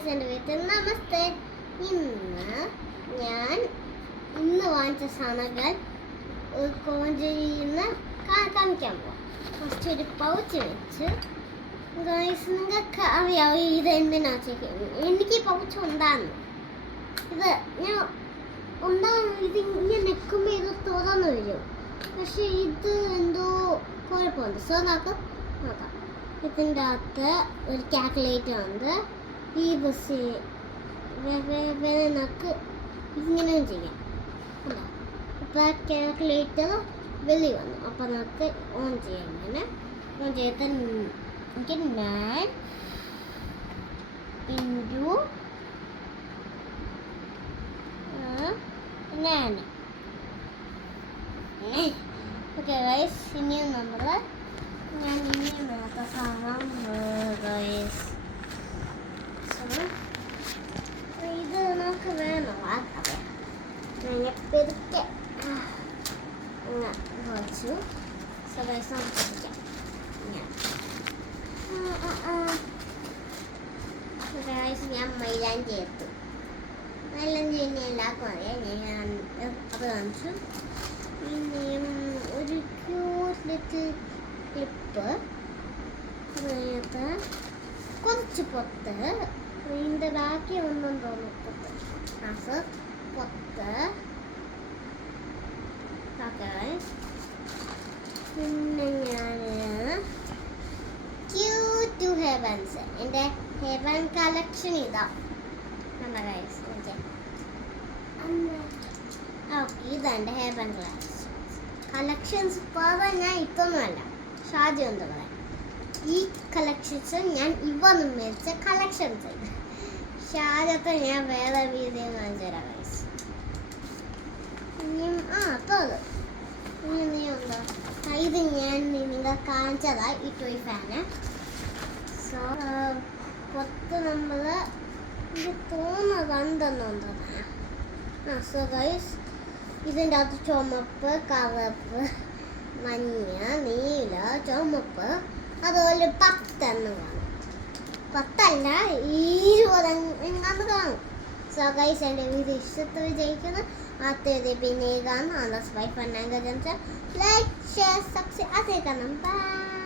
Guys, എൻ്റെ വീട്ടിൽ നമസ്തേ. ഞാൻ ഇന്ന് വാങ്ങിച്ച സാധനങ്ങൾ കോഞ്ചിന്ന് കാണിക്കാൻ പോവാം. ഫസ്റ്റ് ഒരു പൗച്ച് വെച്ച് ഗൈസ്, നിങ്ങൾക്ക് അറിയാം ഇത് എന്തിനാ ചെയ്യുന്നത്. എനിക്ക് പൗച്ച് ഉണ്ടാകുന്നു. ഇത് ഞാൻ ഉണ്ടാകുന്നു. ഇത് ഇങ്ങനെ നിൽക്കുമ്പോൾ ഇത് തുറന്നു വരും. പക്ഷെ ഇത് എന്തോ കുഴപ്പമുണ്ട്. സോ നോക്കാം. ഇതിൻ്റെ അകത്ത് ഒരു കാൽക്കുലേറ്റർ ഉണ്ട്. ഈ ബസ് നമുക്ക് ഇങ്ങനെയും ചെയ്യാം. അപ്പോൾ ആ കാൽക്കുലേറ്റർ വെളി വന്നു. അപ്പോൾ നമുക്ക് ഓൺ ചെയ്യാം. ഇങ്ങനെ ഓൺ ചെയ്ത് എനിക്ക് 9 × 9. ഓക്കെ ഗൈസ്, ഇനിയും ഞാൻ ഇനിയും നോക്കാം കാണാം ഗൈസ്. ഇത് നമുക്ക് വേണം ഞാൻ പെരുക്കെ വച്ചു. സോ ഗൈസ്, നമുക്ക് പെരുക്കാം. ഞാൻ മൈലാഞ്ചി ചേർത്തു. മൈലാഞ്ചി പിന്നെ എല്ലാവർക്കും അറിയാം. ഞാൻ അത് കാണിച്ചു. പിന്നെയും ഒരു ക്യൂട്ട് ലിറ്റിൽ ക്ലിപ്പ്, കുറച്ച് പൊത്ത്, ഇതിൻ്റെ ബാക്കി ഒന്നും തോന്നും പൊത്ത് പൊത്ത്. പിന്നെ ഞാൻ ക്യൂട്ട് ഹെവൻസ്, എൻ്റെ ഹെവൻ കളക്ഷൻ ഇതാ. ഓക്കെ, ഇതെൻ്റെ ഹെവൻ കളക്ഷൻസ്. പറയാൻ ഞാൻ ഇതൊന്നുമല്ല, ഷാജി എന്താ പറയാം. ഈ കളക്ഷൻസ് ഞാൻ ഇവൊന്നും മേടിച്ച കളക്ഷൻസ്. ഷാജത്തെ ഞാൻ വേറെ വീഡിയോ കാണിച്ചു തരാം ഗൈസ്. ഇനിയുണ്ടോ? ഇത് ഞാൻ നിങ്ങൾ കാണിച്ചതായി ഈ ടോയ് ഫാന്. സോ പൊത്ത് നമ്മൾ ഇത് തോന്നുന്നുണ്ടെന്നുണ്ടോ. സോ ഗൈസ്, ഇതിൻ്റെ അകത്ത് ചുമപ്പ്, കറുപ്പ്, മഞ്ഞ, നീല, ചുമപ്പ്, അതുപോലെ 10 കാണും. 10 അല്ല, 20 കാണും. സോ ഗൈസ്, എൻ്റെ വീഡിയോ ഇഷ്ടത്തിൽ വിജയിക്കുന്നു. പിന്നെ കാണും. Like, share, subscribe. അതേ കാണാം. ബൈ.